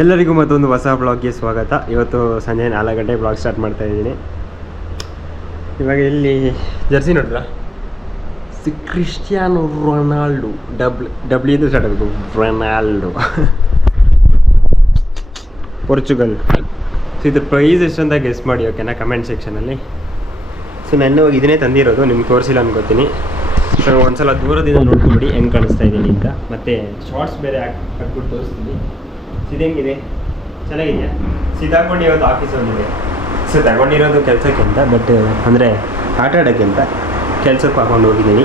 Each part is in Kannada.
ಎಲ್ಲರಿಗೂ ಮತ್ತೊಂದು ಹೊಸ ಬ್ಲಾಗ್ಗೆ ಸ್ವಾಗತ. ಇವತ್ತು ಸಂಜೆ 4 ಗಂಟೆಗೆ ಬ್ಲಾಗ್ ಸ್ಟಾರ್ಟ್ ಮಾಡ್ತಾ ಇದ್ದೀನಿ. ಇವಾಗ ಇಲ್ಲಿ ಜರ್ಸಿ ನೋಡಿದ್ರ, ಕ್ರಿಸ್ಟಿಯಾನೋ ರೊನಾಲ್ಡೋ ಡಬ್ಲ್ಯೂ ಸ್ಟಾರ್ಟ್ ಆಗಬೇಕು, ರೊನಾಲ್ಡೋ ಪೋರ್ಚುಗಲ್. ಸೊ ಇದ್ರ ಪ್ರೈಸ್ ಎಷ್ಟು ಅಂತ ಗೆಸ್ ಮಾಡಿ, ಓಕೆನಾ, ಕಮೆಂಟ್ ಸೆಕ್ಷನಲ್ಲಿ. ಸೊ ನಾನು ಇದನ್ನೇ ತಂದಿರೋದು, ನಿಮ್ಗೆ ತೋರಿಸಿಲ್ಲ ಅನ್ಕೋತೀನಿ. ಸೊ ಒಂದ್ಸಲ ದೂರದಿಂದ ನೋಡ್ಕೊಂಬಿಡಿ ಹೆಂಗೆ ಕಾಣಿಸ್ತಾ ಇದ್ದೀನಿ ಅಂತ. ಮತ್ತು ಶಾರ್ಟ್ಸ್ ಬೇರೆ ಹಾಕ್ಬಿಟ್ಟು ತೋರಿಸ್ತೀನಿ. ಇದೇಂಗಿದೆ, ಚೆನ್ನಾಗಿದೆಯಾ? ಸಿದಾಕೊಂಡು ಇವತ್ತು ಆಫೀಸ್ ಹೋಗಿದೆ. ಸೊ ತಗೊಂಡಿರೋದು ಕೆಲಸಕ್ಕೆ ಅಂತ, ಬಟ್ ಅಂದರೆ ಆಟ ಆಡೋಕ್ಕೆ ಅಂತ ಕೆಲಸಕ್ಕೆ ಹಾಕೊಂಡು ಹೋಗಿದ್ದೀನಿ.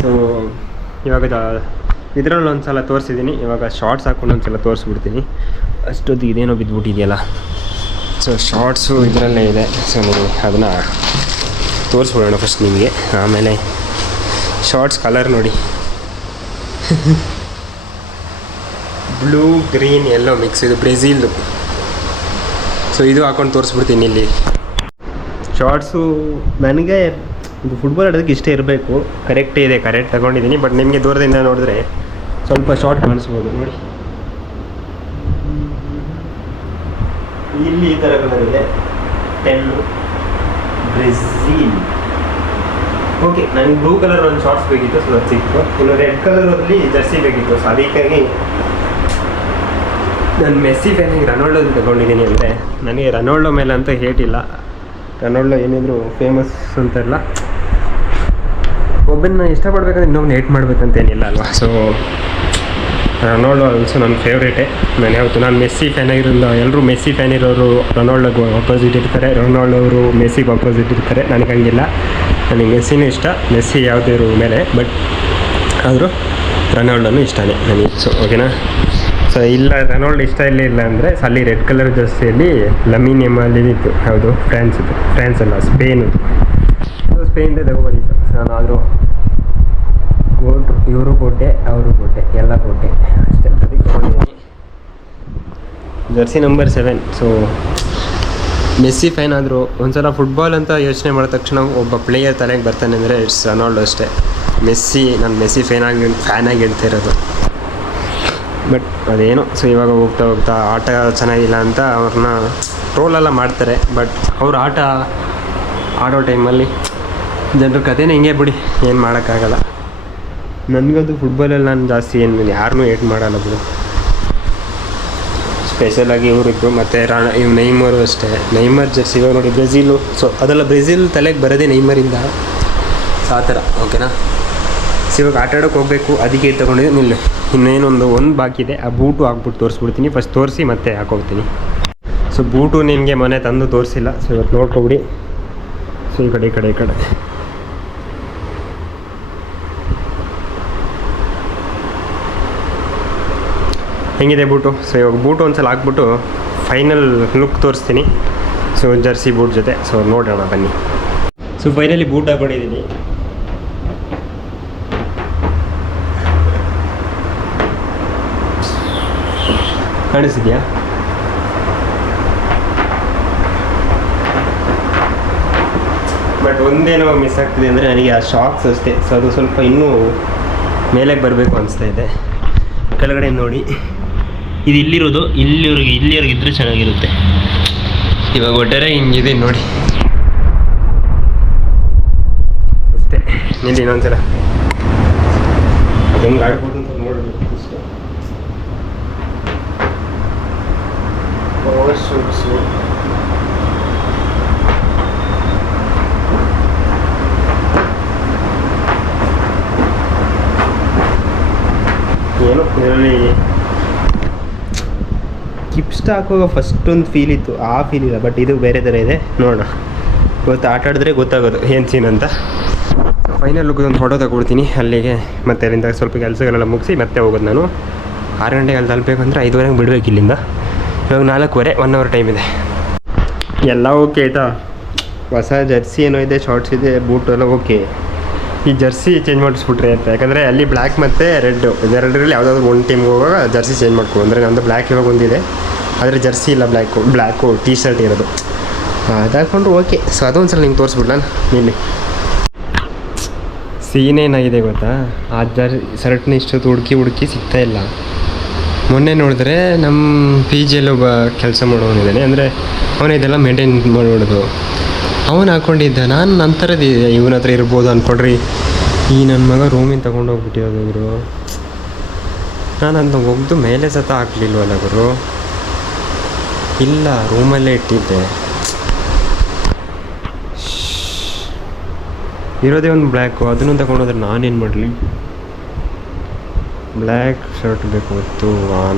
ಸೊ ಇವಾಗ ಇದರಲ್ಲಿ ಒಂದು ಸಲ ತೋರಿಸಿದ್ದೀನಿ, ಇವಾಗ ಶಾರ್ಟ್ಸ್ ಹಾಕ್ಕೊಂಡು ಒಂದು ಸಲ ತೋರಿಸ್ಬಿಡ್ತೀನಿ. ಅಷ್ಟೊತ್ತು ಇದೇನೋ ಬಿದ್ದುಬಿಟ್ಟಿದೆಯಲ್ಲ. ಸೊ ಶಾರ್ಟ್ಸು ಇದರಲ್ಲೇ ಇದೆ. ಸೊ ನೀವು ಅದನ್ನು ತೋರಿಸ್ಬಿಡೋಣ ಫಸ್ಟ್ ನಿಮಗೆ, ಆಮೇಲೆ ಶಾರ್ಟ್ಸ್ ಕಲರ್ ನೋಡಿ, ಬ್ಲೂ ಗ್ರೀನ್ ಎಲ್ಲೋ ಮಿಕ್ಸ್, ಇದು ಬ್ರೆಜಿಲ್ದು. ಸೊ ಇದು ಹಾಕೊಂಡು ತೋರಿಸ್ಬಿಡ್ತೀನಿ ಇಲ್ಲಿ. ಶಾರ್ಟ್ಸು ನನಗೆ ಇದು ಫುಟ್ಬಾಲ್ ಆಡೋದಕ್ಕೆ ಇಷ್ಟ ಇರಬೇಕು, ಕರೆಕ್ಟೇ ಇದೆ, ಕರೆಕ್ಟ್ ತಗೊಂಡಿದ್ದೀನಿ. ಬಟ್ ನಿಮಗೆ ದೂರದಿಂದ ನೋಡಿದ್ರೆ ಸ್ವಲ್ಪ ಶಾರ್ಟ್ ಕಾಣಿಸ್ಬೋದು ನೋಡಿ. ಇಲ್ಲಿ ಈ ಥರ ಕಲರ್ ಇದೆ, 10 ಬ್ರೆಜಿಲ್. ಓಕೆ, ನನಗೆ ಬ್ಲೂ ಕಲರ್ ಒಂದು ಶಾರ್ಟ್ಸ್ ಬೇಕಿತ್ತು, ಸೊ ಅದು ಸಿಕ್ತು. ಇನ್ನು ರೆಡ್ ಕಲರಲ್ಲಿ ಜರ್ಸಿ ಬೇಕಿತ್ತು. ಸೊ ಅದಕ್ಕಾಗಿ ನಾನು ಮೆಸ್ಸಿ ಫ್ಯಾನಿಗೆ ರೊನಾಲ್ಡೋದು ತಗೊಂಡಿದ್ದೀನಿ. ಅಂದರೆ ನನಗೆ ರೊನಾಲ್ಡೋ ಮೇಲೆ ಅಂತ ಹೇಟಿಲ್ಲ, ರೊನಾಲ್ಡೋ ಏನಿದ್ರು ಫೇಮಸ್ ಅಂತಾರಲ್ಲ, ಒಬ್ಬನ್ನ ಇಷ್ಟಪಡ್ಬೇಕಂದ್ರೆ ಇನ್ನೊಬ್ಬನ ಹೇಟ್ ಮಾಡ್ಬೇಕಂತೇನಿಲ್ಲ ಅಲ್ವಾ. ಸೊ ರೊನಾಲ್ಡೋ ಆಲ್ಸೋ ನನ್ನ ಫೇವ್ರೇಟೇ. ನಾನು ಮೆಸ್ಸಿ ಫ್ಯಾನ್ ಆಗಿರಲಿಲ್ಲ, ಎಲ್ಲರೂ ಮೆಸ್ಸಿ ಫ್ಯಾನ್ ಇರೋರು ರೊನಾಲ್ಡೋಗೆ ಅಪೋಸಿಟ್ ಇರ್ತಾರೆ, ರೊನಾಲ್ಡೋ ಅವರು ಮೆಸ್ಸಿಗೆ ಅಪೋಸಿಟ್ ಇರ್ತಾರೆ. ನನಗೆ ಹಂಗಿಲ್ಲ, ನನಗೆ ಮೆಸ್ಸಿನೂ ಇಷ್ಟ, ಮೆಸ್ಸಿ ಯಾವುದೇ ಇರೋ ಮೇಲೆ, ಬಟ್ ಆದರೂ ರೊನಾಲ್ಡೋನು ಇಷ್ಟನೇ ನನಗೆ. ಸೊ ಓಕೆನಾ. ಸೊ ಇಲ್ಲ, ರೊನಾಲ್ಡೋ ಇಷ್ಟ ಇಲ್ಲ ಅಂದರೆ ಅಲ್ಲಿ ರೆಡ್ ಕಲರ್ ಜರ್ಸಿಯಲ್ಲಿ ಲಮೀನ್ ಯಮಾಲ್ ಇತ್ತು, ಯಾವುದು ಫ್ರಾನ್ಸ್ ಅಲ್ಲ, ಸ್ಪೇನದು. ಸೊ ಸ್ಪೇನ್ದೇ ತಗೋಬೋದಿತ್ತು. ನಾನು ಆದರೂ ಗೋಲ್ಡ್, ಇವರು ಕೊಟ್ಟೆ, ಅವರು ಕೊಟ್ಟೆ, ಎಲ್ಲ ಕೊಟ್ಟೆ ಅಷ್ಟೇ. ಅದಕ್ಕೆ ತಗೊಂಡಿದ್ದೀನಿ jersey number 7. So Messi fan ಆದರೂ ಒಂದ್ಸಲ ಫುಟ್ಬಾಲ್ ಅಂತ ಯೋಚನೆ ಮಾಡಿದ ತಕ್ಷಣ ಒಬ್ಬ ಪ್ಲೇಯರ್ ತಲೆಗೆ ಬರ್ತಾನೆ ಅಂದರೆ ಇಟ್ಸ್ ರೊನಾಲ್ಡೋ ಅಷ್ಟೇ. ಮೆಸ್ಸಿ, ನಾನು ಮೆಸ್ಸಿ ಫ್ಯಾನಾಗಿ ಹೇಳ್ತಾ ಇರೋದು. ಬಟ್ ಅದೇನು, ಸೊ ಇವಾಗ ಹೋಗ್ತಾ ಆಟ ಚೆನ್ನಾಗಿಲ್ಲ ಅಂತ ಅವ್ರನ್ನ ಟ್ರೋಲೆಲ್ಲ ಮಾಡ್ತಾರೆ. ಬಟ್ ಅವ್ರ ಆಟ ಆಡೋ ಟೈಮಲ್ಲಿ ಜನರ ಕಥೆನೇ ಹಿಂಗೆ ಬಿಡಿ, ಏನು ಮಾಡೋಕ್ಕಾಗಲ್ಲ. ನನಗಂತೂ ಫುಟ್ಬಾಲಲ್ಲಿ ನಾನು ಜಾಸ್ತಿ ಏನು ಯಾರನ್ನೂ ಏಟ್ ಮಾಡಲ್ಲ ಬಿಡು. ಸ್ಪೆಷಲಾಗಿ ಇವರಿಬ್ಬರು ಮತ್ತು ಇವು ನೈಮರು ಅಷ್ಟೇ. ನೈಮರ್ ಜರ್ಸಿ ಇವಾಗ ನೋಡಿ ಬ್ರೆಜಿಲು. ಸೊ ಅದೆಲ್ಲ ಬ್ರೆಜಿಲ್ ತಲೆಗೆ ಬರೋದೇ ನೈಮರಿಂದ. ಸೊ ಆ ಥರ, ಓಕೆನಾ. ಸೊ ಇವಾಗ ಆಟ ಆಡೋಕ್ಕೆ ಹೋಗಬೇಕು, ಅದಕ್ಕೆ ತೊಗೊಂಡಿದ್ದೆ. ನಿಲ್ಲ ಇನ್ನೇನೊಂದು ಬಾಕಿ ಇದೆ, ಆ ಬೂಟು ಹಾಕ್ಬಿಟ್ಟು ತೋರಿಸ್ಬಿಡ್ತೀನಿ. ಫಸ್ಟ್ ತೋರಿಸಿ ಮತ್ತೆ ಹಾಕೋಗ್ತೀನಿ. ಸೊ ಬೂಟು ನಿಮಗೆ ಮೊನ್ನೆ ತಂದು ತೋರಿಸಿಲ್ಲ, ಸೊ ಇವತ್ತು ನೋಡ್ಕೊಬಿಡಿ. ಸೊ ಈ ಕಡೆ ಹೆಂಗಿದೆ ಬೂಟು. ಸೊ ಇವಾಗ ಬೂಟು ಒಂದು ಸಲ ಹಾಕ್ಬಿಟ್ಟು ಫೈನಲ್ ಲುಕ್ ತೋರಿಸ್ತೀನಿ. ಸೊ ಜರ್ಸಿ ಬೂಟ್ ಜೊತೆ. ಸೊ ನೋಡೋಣ ಬನ್ನಿ. ಸೊ ಫೈನಲಿ ಬೂಟ್ ಹಾಕೊಂಡಿದ್ದೀನಿ. ಕಾಣಿಸಿದ್ಯಾ? ಬಟ್ ಒಂದೇನೋ ಮಿಸ್ ಆಗ್ತಿದೆ ಅಂದರೆ ನನಗೆ ಆ ಶಾಕ್ಸ್ ಅಷ್ಟೇ. ಸೊ ಅದು ಸ್ವಲ್ಪ ಇನ್ನೂ ಮೇಲೆ ಬರಬೇಕು ಅನಿಸ್ತಾ ಇದೆ. ಕೆಳಗಡೆ ನೋಡಿ, ಇದು ಇಲ್ಲಿರೋದು ಇಲ್ಲಿವರೆಗೆ ಇದ್ದರೆ ಚೆನ್ನಾಗಿರುತ್ತೆ. ಇವಾಗ ಒಟ್ಟಾರೆ ಹಿಂಗಿದೆ ನೋಡಿ ಅಷ್ಟೇ. ನಿಲ್ಲಿ ಇನ್ನೊಂದ್ಸಲ ಅದು ಹೆಂಗೆ ಆಡ್ಬೋದು ಅಂತ ನೋಡಬೇಕು ಅಷ್ಟೇ. ಏನೋ ಇದರಲ್ಲಿ ಕಿಪ್ಸ್ಟ್ ಹಾಕುವಾಗ ಫಸ್ಟ್ ಒಂದು ಫೀಲ್ ಇತ್ತು, ಆ ಫೀಲ್ ಇಲ್ಲ. ಬಟ್ ಇದು ಬೇರೆ ಥರ ಇದೆ, ನೋಡೋಣ. ಆಟ ಆಡಿದ್ರೆ ಗೊತ್ತಾಗೋದು ಏನು ಸೀನ್ ಅಂತ. ಫೈನಲ್ ಲುಕ್ ಒಂದು ಫೋಟೋ ತಗೊಳ್ತೀನಿ ಅಲ್ಲಿಗೆ. ಮತ್ತು ಅಲ್ಲಿಂದ ಸ್ವಲ್ಪ ಕೆಲಸಗಳೆಲ್ಲ ಮುಗಿಸಿ ಮತ್ತೆ ಹೋಗೋದು. ನಾನು 6 ಗಂಟೆಗೆ ಅಲ್ಲಿ ತಲುಪಬೇಕಂದ್ರೆ 5:30 ಬಿಡಬೇಕು ಇಲ್ಲಿಂದ. ಇವಾಗ 4:15, 1 ಅವರ್ ಟೈಮ್ ಇದೆ. ಎಲ್ಲ ಓಕೆ ಆಯಿತಾ. ಹೊಸ ಜರ್ಸಿ ಏನೋ ಇದೆ, ಶಾರ್ಟ್ಸ್ ಇದೆ, ಬೂಟು ಎಲ್ಲ ಓಕೆ. ಈ ಜರ್ಸಿ ಚೇಂಜ್ ಮಾಡಿಸ್ಬಿಟ್ರೆ ಅಂತ, ಯಾಕಂದರೆ ಅಲ್ಲಿ ಬ್ಲ್ಯಾಕ್ ಮತ್ತು ರೆಡ್ಡು ಇದೆರಡರಲ್ಲಿ ಯಾವುದಾದ್ರು ಒಂದು ಟೀಮ್ಗೆ ಹೋಗುವಾಗ ಜರ್ಸಿ ಚೇಂಜ್ ಮಾಡ್ಕೊ. ಅಂದರೆ ನಮ್ಮದು ಬ್ಲ್ಯಾಕ್ ಇವಾಗ ಒಂದಿದೆ, ಆದರೆ ಜರ್ಸಿ ಇಲ್ಲ, ಬ್ಲ್ಯಾಕು ಟೀ ಶರ್ಟ್ ಇರೋದು. ಅದು ಹಾಕ್ಕೊಂಡ್ರು ಓಕೆ. ಸೊ ಅದೊಂದು ಸಲ ನಿಂಗೆ ತೋರಿಸ್ಬಿಡ್ಲ ಇಲ್ಲಿ. ಸೀನ್ ಏನಾಗಿದೆ ಗೊತ್ತಾ, ಆ ಶರ್ಟ್ನ ಇಷ್ಟೊತ್ತು ಹುಡುಕಿ ಸಿಗ್ತಾಯಿಲ್ಲ. ಮೊನ್ನೆ ನೋಡಿದ್ರೆ ನಮ್ಮ ಪಿ ಜಿಯಲ್ಲಿ ಒಬ್ಬ ಕೆಲಸ ಮಾಡೋನಿದ್ದಾನೆ, ಅಂದರೆ ಅವನ ಇದೆಲ್ಲ ಮೇಂಟೈನ್ ಮಾಡೋದು. ಅವನು ಹಾಕ್ಕೊಂಡಿದ್ದ. ನಾನು ನಂತರದ್ದು ಇವನ ಹತ್ರ ಇರ್ಬೋದು ಅಂದ್ಕೊಂಡ್ರಿ. ಈ ನನ್ನ ಮಗ ರೂಮಿಂದ ತೊಗೊಂಡೋಗ್ಬಿಟ್ಟಿರೋದು ಗುರು. ನಾನು ಅಂತ ಒಗ್ದು ಮೇಲೆ ಸತ ಹಾಕ್ಲಿಲ್ವಲ್ಲ ಗುರು. ಇಲ್ಲ, ರೂಮಲ್ಲೇ ಇಟ್ಟಿದ್ದೆ. ಇರೋದೇ ಒಂದು ಬ್ಲ್ಯಾಕು, ಅದನ್ನು ತಗೊಂಡೋದ್ರೆ ನಾನೇನು ಮಾಡಲಿ? ಬ್ಲ್ಯಾಕ್ ಶರ್ಟ್ ಬೇಕು ಗೊತ್ತು.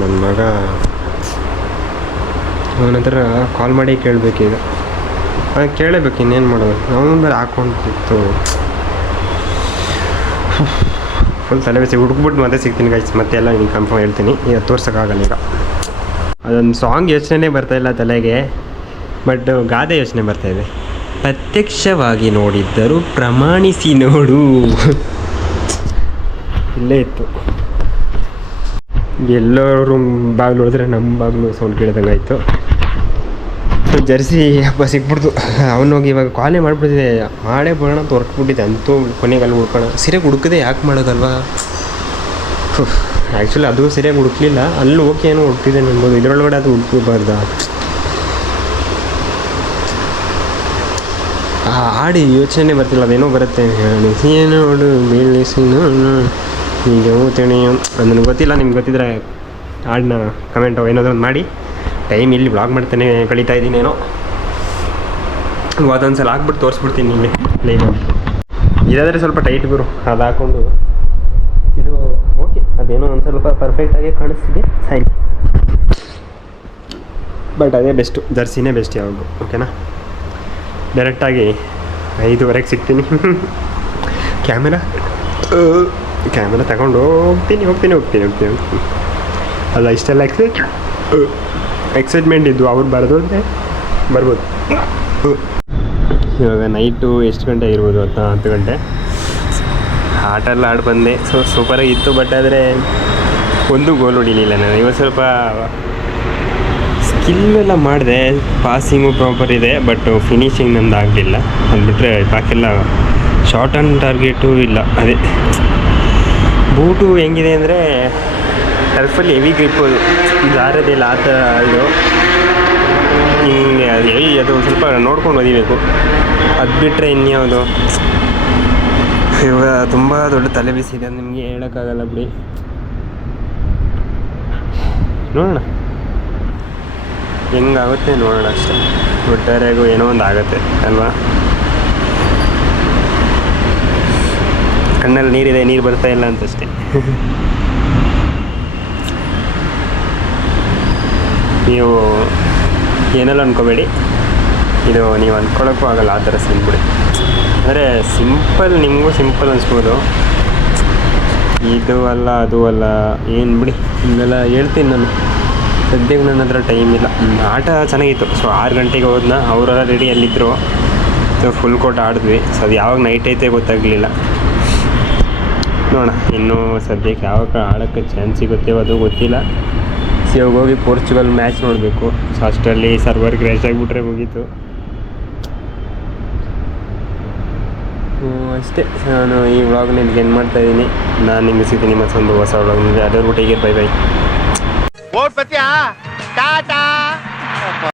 ನನ್ನ ಮಗ ಅವನ ಹತ್ರ ಕಾಲ್ ಮಾಡಿ ಕೇಳಬೇಕೀಗ. ಕೇಳಬೇಕು, ಇನ್ನೇನು ಮಾಡೋದು? ಅವನ ಮೇಲೆ ಹಾಕ್ಕೊಂಡಿತ್ತು. ಫುಲ್ ತಲೆ ಬಿಸಿ. ಹುಡುಕ್ಬಿಟ್ಟು ಮತ್ತೆ ಸಿಗ್ತೀನಿ ಗೈಸ್, ಮತ್ತೆ ಎಲ್ಲ ನಿಮ್ಗೆ ಕನ್ಫರ್ಮ್ ಹೇಳ್ತೀನಿ. ಈಗ ತೋರ್ಸೋಕ್ಕಾಗಲ್ಲ. ಈಗ ಅದೊಂದು ಸಾಂಗ್ ಯೋಚನೆ ಬರ್ತಾಯಿಲ್ಲ ತಲೆಗೆ, ಬಟ್ ಗಾದೆ ಯೋಚನೆ ಬರ್ತಾಯಿದೆ. ಪ್ರತ್ಯಕ್ಷವಾಗಿ ನೋಡಿದ್ದರೂ ಪ್ರಮಾಣಿಸಿ ನೋಡು. ಇಲ್ಲೇ ಇತ್ತು. ಎಲ್ಲರೂ ಬಾಗಿಲು ನೋಡಿದ್ರೆ ನಮ್ಮ ಬಾಗಿಲು ಸೌಂಡ್ ಕೇಳಿದಂಗೆ ಆಯಿತು. ಜರ್ಸಿ ಹಬ್ಬ ಸಿಕ್ಬಿಡ್ತು. ಅವನೋಗಿ ಇವಾಗ ಕಾಲೇ ಮಾಡಿಬಿಡ್ತಿದೆ. ಮಾಡೇ ಬರೋಣ ಅಂತ ಹೊರಟ್ಬಿಟ್ಟಿದ್ದೆ. ಅಂತೂ ಕೊನೆಗೆ ಅಲ್ಲಿ ಹುಡ್ಕೋಣ. ಸರಿಯಾಗಿ ಹುಡುಕದೆ ಯಾಕೆ ಮಾಡೋದಲ್ವಾ? ಆ್ಯಕ್ಚುಲಿ ಅದು ಸರಿಯಾಗಿ ಹುಡುಕ್ಲಿಲ್ಲ. ಅಲ್ಲಿ ಓಕೆ ಏನೋ ಹುಡುಕಿದೆ ಅನ್ಬೋದು. ಇದರೊಳಗಡೆ ಅದು ಹುಡುಕಬಾರ್ದ? ಹಾಡಿ ಯೋಚನೆ ಬರ್ತಿಲ್ಲ. ಅದೇನೋ ಬರುತ್ತೆ. ನೋಡು ಬೀಳಿಸಿನೋ ಈಗ ತಿಳಿ. ನನಗೆ ಗೊತ್ತಿಲ್ಲ, ನಿಮ್ಗೆ ಗೊತ್ತಿದ್ರೆ ಹಾಡನ್ನ ಕಮೆಂಟ್ ಏನಾದರೂ ಒಂದು ಮಾಡಿ. ಟೈಮ್ ಇಲ್ಲಿ ಬ್ಲಾಗ್ ಮಾಡ್ತಾನೆ ಕಳೀತಾ ಇದ್ದೀನೇನೋ. ಅದೊಂದು ಸಲ ಹಾಕ್ಬಿಟ್ಟು ತೋರಿಸ್ಬಿಡ್ತೀನಿ ಇಲ್ಲಿ ಲೈವ್. ಇದಾದರೆ ಸ್ವಲ್ಪ ಟೈಟ್ ಗುರು. ಅದು ಹಾಕ್ಕೊಂಡು ಇದು ಓಕೆ. ಅದೇನೋ ಒಂದು ಸ್ವಲ್ಪ ಪರ್ಫೆಕ್ಟಾಗಿ ಕಾಣಿಸ್ತಿದೆ, ಸರಿ. ಬಟ್ ಅದೇ ಬೆಸ್ಟು, ಜರ್ಸಿನೇ ಬೆಸ್ಟ್ ಯಾವಾಗಲೂ. ಓಕೆನಾ? ಡೈರೆಕ್ಟಾಗಿ 5:30 ಸಿಗ್ತೀನಿ. ಕ್ಯಾಮೆರಾ ತಗೊಂಡು ಹೋಗ್ತೀನಿ. ಅಲ್ಲ, ಇಷ್ಟೆಲ್ಲ ಎಕ್ಸೈಟ್ಮೆಂಟ್ ಇದ್ದು ಅವ್ರು ಬರೋದು ಅಂದರೆ ಬರ್ಬೋದು. ಇವಾಗ ನೈಟು ಎಷ್ಟು ಗಂಟೆ ಇರ್ಬೋದು? 10 ಗಂಟೆ. ಆಟ ಎಲ್ಲ ಆಡಿ ಬಂದೆ. ಸೂಪರಾಗಿತ್ತು. ಬಟ್ ಆದರೆ ಒಂದು ಗೋಲ್ ಹೊಡಿಲಿಲ್ಲ ನಾನು. ಇವಾಗ ಸ್ವಲ್ಪ ಸ್ಕಿಲ್ ಎಲ್ಲ ಮಾಡಿದೆ. ಪಾಸಿಂಗು ಪ್ರಾಪರ್ ಇದೆ, ಬಟ್ ಫಿನಿಶಿಂಗ್ ನಮ್ದು ಆಗಲಿಲ್ಲ. ಅದು ಬಿಟ್ಟರೆ ಬಾಕಿಲ್ಲ ಶಾರ್ಟ್ ಆನ್ ಟಾರ್ಗೆಟು ಇಲ್ಲ. ಅದೇ ಬೂಟು ಹೆಂಗಿದೆ ಅಂದರೆ ಟರ್ಫಲ್ಲಿ ಹೆವಿ ಗ್ರಿಪ್ಪು, ಜಾರೋದಿಲ್ಲ ಆ ಥರ. ಇದು ಹಿಂಗೆ ಅದು ಸ್ವಲ್ಪ ನೋಡ್ಕೊಂಡು ಓದಿಬೇಕು. ಅದು ಬಿಟ್ಟರೆ ಇನ್ಯಾವುದು? ಇವಾಗ ತುಂಬ ದೊಡ್ಡ ತಲೆ ಬಿಸಿದೆ, ನಿಮಗೆ ಹೇಳೋಕ್ಕಾಗಲ್ಲ ಬಿಡಿ. ನೋಡೋಣ ಹೆಂಗಾಗುತ್ತೆ, ನೋಡೋಣ ಅಷ್ಟೇ. ಒಟ್ಟಾರೆಗೂ ಏನೋ ಒಂದು ಆಗುತ್ತೆ ಅಲ್ವಾ? ಕಣ್ಣಲ್ಲಿ ನೀರಿದೆ, ನೀರು ಬರ್ತಾ ಇಲ್ಲ ಅಂತಷ್ಟೇ. ನೀವು ಏನೆಲ್ಲ ಅಂದ್ಕೋಬೇಡಿ. ಇದು ನೀವು ಅಂದ್ಕೊಳ್ಳೋಕ್ಕೂ ಆಗಲ್ಲ, ಆ ಥರ ಸಿಂಪಲ್. ಅಂದರೆ ಸಿಂಪಲ್, ನಿಮಗೂ ಸಿಂಪಲ್ ಅನಿಸ್ಬೋದು. ಇದು ಅಲ್ಲ ಅದು ಅಲ್ಲ ಏನು ಬಿಡಿ. ಇಲ್ಲೆಲ್ಲ ಹೇಳ್ತೀನಿ ನಾನು. ಸದ್ಯಕ್ಕೆ ನನ್ನ ಹತ್ರ ಟೈಮ್ ಇಲ್ಲ. ಆಟ ಚೆನ್ನಾಗಿತ್ತು. 6 ಗಂಟೆಗೆ ಹೋದ್ನ. ಅವರೆಲ್ಲ ರೆಡಿ ಅಲ್ಲಿದ್ದರು. ಫುಲ್ ಕೋಟ್ ಆಡಿದ್ವಿ. ಅದು ಯಾವಾಗ ನೈಟ್ ಐತೆ ಗೊತ್ತಾಗಲಿಲ್ಲ. ನೋಡೋಣ ಇನ್ನೂ ಸದ್ಯಕ್ಕೆ ಯಾವಾಗ ಆಡೋಕ್ಕೆ ಚಾನ್ಸ್ ಸಿಗುತ್ತೆ ಅದು ಗೊತ್ತಿಲ್ಲ. ಇವಾಗ ಹೋಗಿ ಪೋರ್ಚುಗಲ್ ಮ್ಯಾಚ್ ನೋಡಬೇಕು. ಅಷ್ಟರಲ್ಲಿ ಸರ್ವರ್ ಕ್ರ್ಯಾಶ್ ಆಗಿಬಿಟ್ರೆ ಮುಗೀತು. ಅಷ್ಟೇ. ನಾನು ಈ ವ್ಲಾಗ್ನ ಇಲ್ಲಿಗೆ ಎಂಡ್ ಮಾಡ್ತಾಯಿದ್ದೀನಿ. ನಾನು ನಿಮಗೆ ಸಿಗ್ತೀನಿ ಮತ್ತೊಂದು ಹೊಸ ವ್ಲಾಗ್ನಲ್ಲಿ. ಅದೇ ರೂಟಿಗೆ ಬೈ. ಟಾಟಾ.